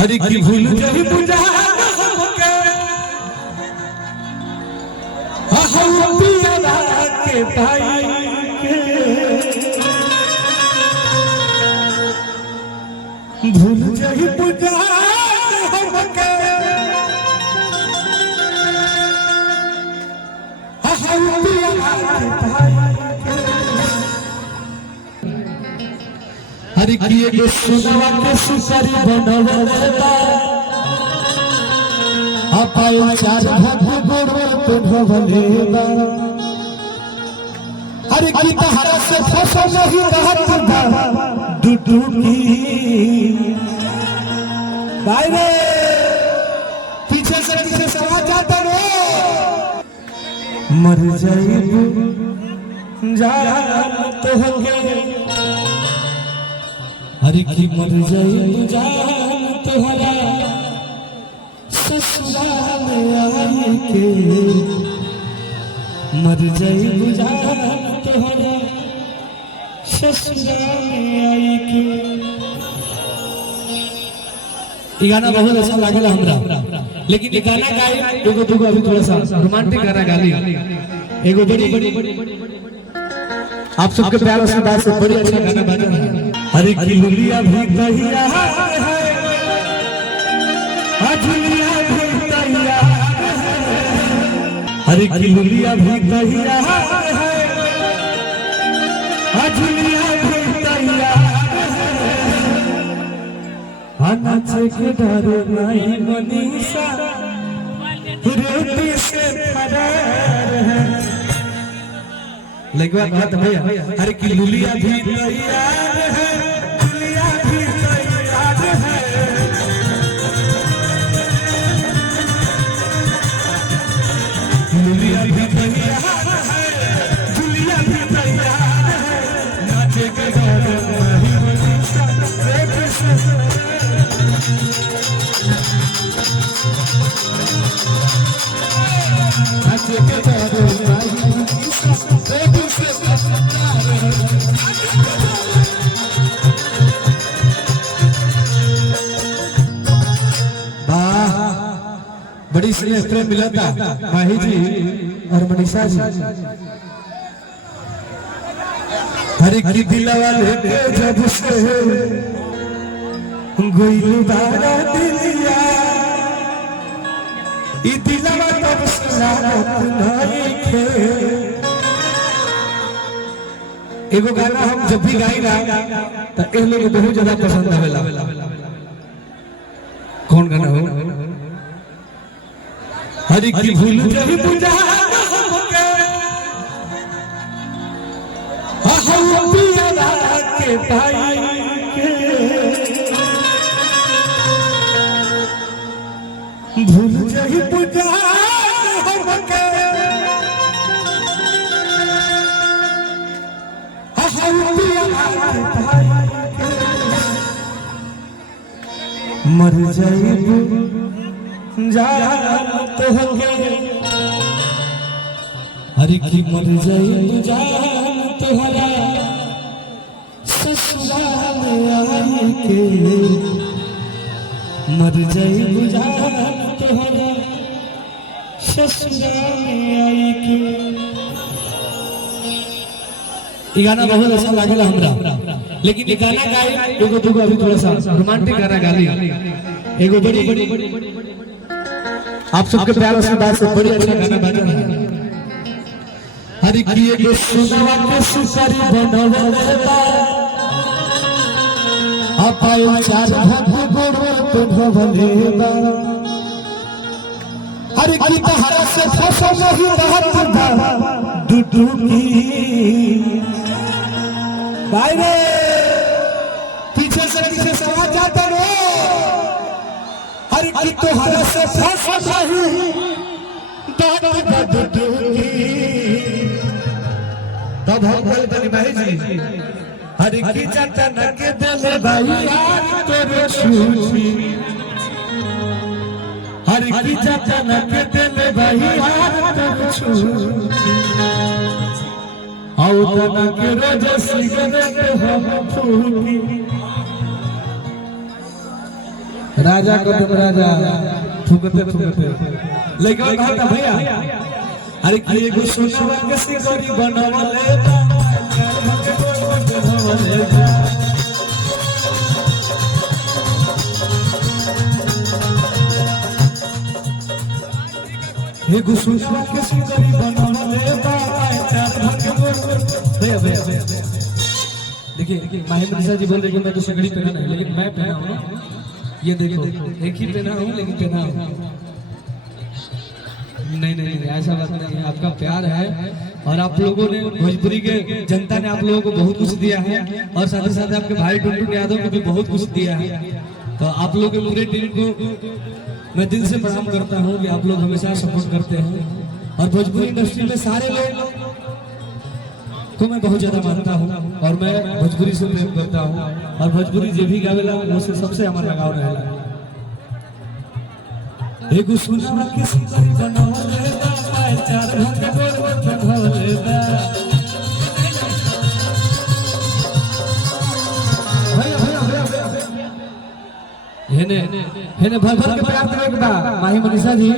हरि की भूल जही बुझा हमके हम पिया के भाई के भूल जही बुझा हमके हम पिया के भाई के हरि की एगो सुनवा के सुसरी बनवले बा अपायो चार भग गोड़ पिढ़वले बा हरि की तहरा से फसल नहीं रहत बा डुडुकी भाई रे पीछे से आवाज आता रे मर जाइबू जान तो होगे हरि की मर जाइबू जान तोहरा ससुराल आई के मर जाइबू जान तोहरा ससुराल आई के। ये गाना बहुत अच्छा लागल हमरा, लेकिन ये गाना गाए एगो दुगो अभी थोड़ा सा रोमांटिक गाना गाली एगो बड़ी आप सबके प्यार से बात से बड़ी अच्छा गाना बाजा है। हरि की लुलिया भी कहिया है अजुलिया भी कहिया हरि की लुलिया भी कहिया है अजुलिया भी कहिया नाचे के डर नहीं मनीषा रोटी से फरार है लगवा बात भैया। हर की लुलिया भी तैयार है लुलिया भी तैयार है लुलिया भी तैयार है लुलिया भी तैयार है नाचे के डर नहीं मनीषा रोटी से नाचे के डर नहीं बड़ी स्नेह प्रेम मिला था माही जी और मनीषा जी। हर की दिलवा लेके जब से गोइलू बारा दिलिया ई दिलवा तब सलामत नहीं खे। एगो गाना हम जब भी गाइला तो ए लोग बहुत ज्यादा पसंद आवेला। कौन गाना हो? हरि की भूल जही बुझा हमके हम पिया के भाई के भूल जही बुझा हमके हम पिया के भाई के मर जाइबू जान तो होगे हरि की मर जाइबू जान तोहरा ससुराल आई के मर जाइबू जान तोहरा ससुराल आई के। ये गाना बहुत अच्छा लागल हमरा, लेकिन ये गाना गाए एगो दुगो अभी थोड़ा सा रोमांटिक गाना गाली एगो बड़ी आप सबके प्यार से बात से बड़ी अच्छा गाना बाजा है। हरि की एगो सुनवा के सुसरी बनवले बा अपायो चार भग गोड़ पिढ़वले बा हरि की तहरा से फसल नहीं रहत बा डुडुकी भाई रे पीछे से आवाज आता रे हरि की तोहरा से फसल नहीं रहत बा डुडुकी तब हम बोल बनी भाई जी हरि की चटन के दिल भाई यार तोरे छूछी हरि की चटन के दिल भाई यार तोरे छूछी आओ तना के रोज सिगरेट हम फूकी राजा को तुम राजा ठुकते ठुकते लेकिन कहता भैया अरे कि एगो सोना के सिकड़ी बनवले एगो सोना के सिकड़ी बनवले भैया देखिए महेंद्र निशा जी बोल रहे कि मैं तो सिकड़ी पहना नहीं, लेकिन मैं पहना हूँ। ये देखो एक ही पहना हूँ, लेकिन पहना हूँ। नहीं नहीं नहीं ऐसा बात नहीं है, आपका प्यार है और आप लोगों ने भोजपुरी के जनता ने आप लोगों को बहुत कुछ दिया है और साथ ही साथ आपके भाई टुनटुन यादव को भी बहुत कुछ दिया है। तो आप लोग के पूरे टीम को मैं दिल से प्रणाम करता हूँ कि आप लोग हमेशा सपोर्ट करते हैं और भोजपुरी इंडस्ट्री में सारे लोग को मैं बहुत ज्यादा मानता हूँ और मैं भोजपुरी से प्रेम करता हूँ और भोजपुरी जो भी गावेला मुझसे सबसे हमारा लगाव रहेला। एगो सुना के सिकड़ी बनवले पाए चार भंग गोर बनवले हेने हेने भगवान के प्यार करे बा माही मनीषा जी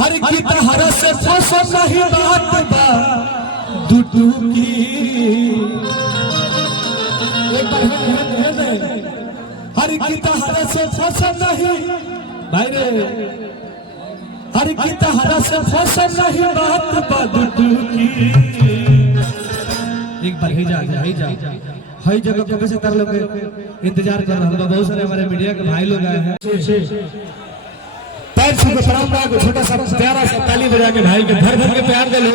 हर की हर से फसो नहीं बात बा दुटू की एक बार हेने हर की हर से फसो नहीं भाई रे हर की हर से फसो नहीं बात बा दुटू की एक बार ही जा हर जगह पे से कर लोग इंतजार कर रहा हूँ। बहुत सारे हमारे मीडिया के भाई लोग आए हैं। पैर छू के प्रणाम करा, छोटा सा प्यारा सा ताली बजा के भाई के भर भर के प्यार दे लो।